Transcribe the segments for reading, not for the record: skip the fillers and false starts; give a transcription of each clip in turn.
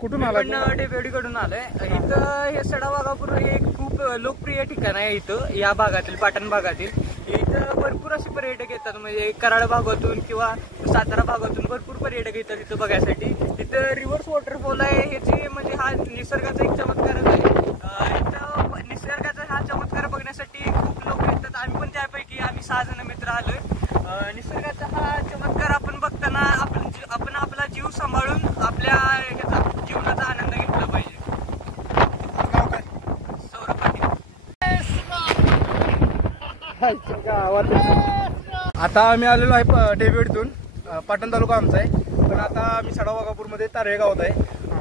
कुठून आला? डेबेवडीकडून आलोय. इथं हे सडा वाघापूर हे खूप लोकप्रिय ठिकाण आहे. इथं या भागातील पाटण भागातील इथं भरपूर असे पर्यटक येतात. म्हणजे कराड भागातून किंवा सातारा भागातून भरपूर पर्यटक येतात इथं बघायसाठी. इथं रिव्हर्स वॉटरफॉल आहे. ह्याची म्हणजे हा निसर्गाचा एक चमत्कारच आहे. इथं निसर्गाचा हा चमत्कार बघण्यासाठी खूप लोक येतात. आम्ही पण त्यापैकी आम्ही 6 जण मित्र आलोय. निसर्गाचा हा चमत्कार आपण बघताना आपण आपला जीव सांभाळून आपल्या ह्याचा जीवनाचा आनंद घेतला पाहिजे. सौरभ पाटील. आता आम्ही आलेलो आहे डेबेवडीतून. पाटण तालुका आमचा आहे, पण आता आम्ही सडा वाघापूरमध्ये तारळे गावात आहे.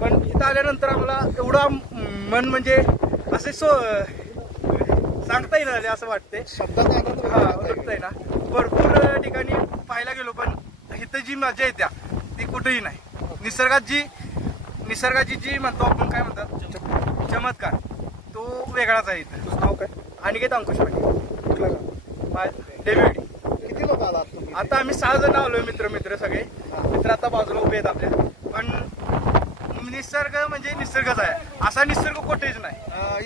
पण इथं आल्यानंतर आम्हाला एवढं मन म्हणजे असे सांगता येईल असं वाटते. शब्दात आहे ना. भरपूर ठिकाणी पाहायला गेलो, पण इथं जी मजा येत्या ती कुठेही नाही. निसर्गाची जी म्हणतो आपण काय म्हणतात चमत्कार, तो वेगळाच आहे. इथं तुझं नाव काय? अनिकेत अंकुश पाटील, डेबेवडी. किती लोक आला आता? आम्ही 6 जण आलोय, मित्र सगळे. मित्र आता बाजूला उभे आहेत आपल्या. पण निसर्ग म्हणजे निसर्गच आहे, असा निसर्ग कुठेच नाही.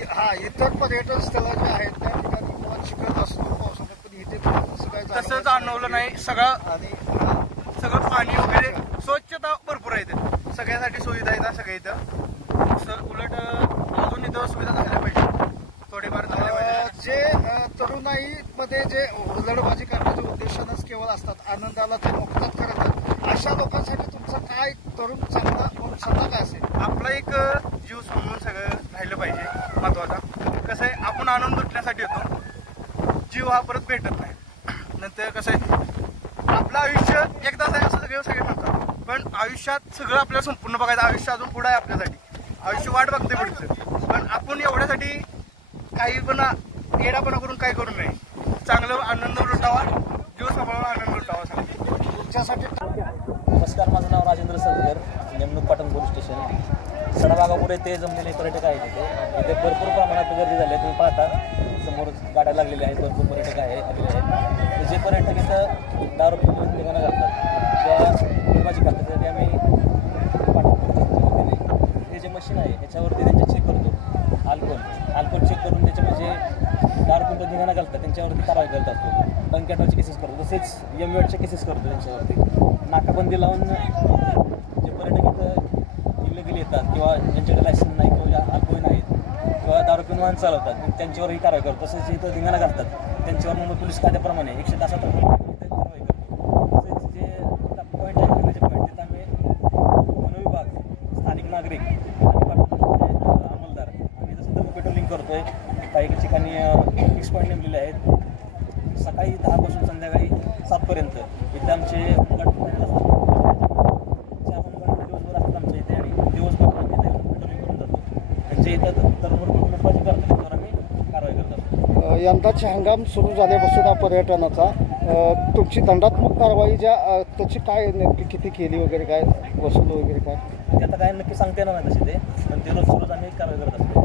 हा, इतर पर्यटन स्थळ जे आहेत त्या ठिकाणी मन शिकत असतो पावसामध्ये, पण इथे तसं जाणवलं नाही. सगळं पाणी वगैरे स्वच्छता भरपूर आहे. सगळ्यासाठी सुविधा आहेत सगळ्या इथं. उलट अजून इथं सुविधा झाल्या पाहिजे, थोडेफार झाल्या पाहिजे. जे तरुणाईमध्ये जे हुरदडबाजी करण्याचे उद्देशानंच केवळ असतात, आनंदाला ते मुक्तच करतात, अशा लोकांसाठी तुमचा काय तरुण चांगला सल्ला काय असेल? आपला एक जीव समजून सगळं राहिलं पाहिजे. महत्वाचा कसं आहे, आपण आनंद लुटण्यासाठी येतो, जीव हा परत भेटत नाही. नंतर कसं आहे, आपलं आयुष्य एकदाच आहे असं सगळे म्हणतात, पण आयुष्यात सगळं आपल्याला संपूर्ण बघायचं. आयुष्य अजून पुढे आहे आपल्यासाठी. आयुष्य वाट बघते पुढचं, पण आपण एवढ्यासाठी काही पण येडापणा करून काय करू नये. चांगलं आनंद लुटावा, जीव सांभाळून आनंद लुटावा. तुमच्यासाठी नमस्कार, माझं नाव राजेंद्र सलगर, नेमणूक पाटण पोलीस स्टेशन. सडा वाघापूर येथे जमलेले पर्यटक आहेत. इथे भरपूर प्रमाणात गर्दी झाली आहे. तुम्ही पाहता समोर गाड्या लागलेल्या आहेत, भरपूर पर्यटक आलेले आहेत. जे पर्यटक इथं दारू पिऊन ठिकाणं घालतात किंवा निर्माची करतात, त्यासाठी आम्ही हे जे मशीन आहे ह्याच्यावरती त्यांचे चेक करतो. अल्कोहोल चेक करून त्याचे म्हणजे दारू पिऊन ठिकाणं घालतात त्यांच्यावरती कारवाई करत असतो. बंकेटवरचे केसेस करतो, तसेच MVAचे केसेस करतो त्यांच्यावरती. नाकाबंदी लावून जे पर्यटक इथं इलिगली येतात किंवा ज्यांच्याकडे लायसन नाही किंवा अल्कोहोल नाहीत किंवा दारू पिऊन वाहन चालवतात त्यांच्यावरही कारवाई करतो. तसेच इथं धिंगाणा घालतात त्यांच्यावर मुंबई पोलीस कायद्याप्रमाणे 100 तासात कारवाई करतो. तसेच जे पॉईंट आहे फिरण्याचे पॉईंट, तिथं आम्ही वन विभाग, स्थानिक नागरिक आणि अंमलदार आम्ही इथं सुद्धा पेट्रोलिंग करतोय. काही ठिकाणी फिक्स पॉईंट नेमलेले आहेत. सकाळी 10 पासून संध्याकाळी 7 पर्यंत इथे आमचे दिवसभर असतात आमच्या इथे, आणि दिवसभर आम्ही इथे पेट्रोलिंग करून जातो. त्यांच्या इथं तरुण गुन्हेबाजी करतात त्याच्यावर आम्ही कारवाई करतो. यंदाचे हंगाम सुरू झाल्यापासून या पर्यटनाचा तुमची दंडात्मक कारवाई त्याची काय नेमकी किती केली वगैरे, काय वसूल वगैरे काय ते आता काय नक्की सांगता येणार नाही तसे ते, पण ते रोज आम्ही कारवाई करत असतो.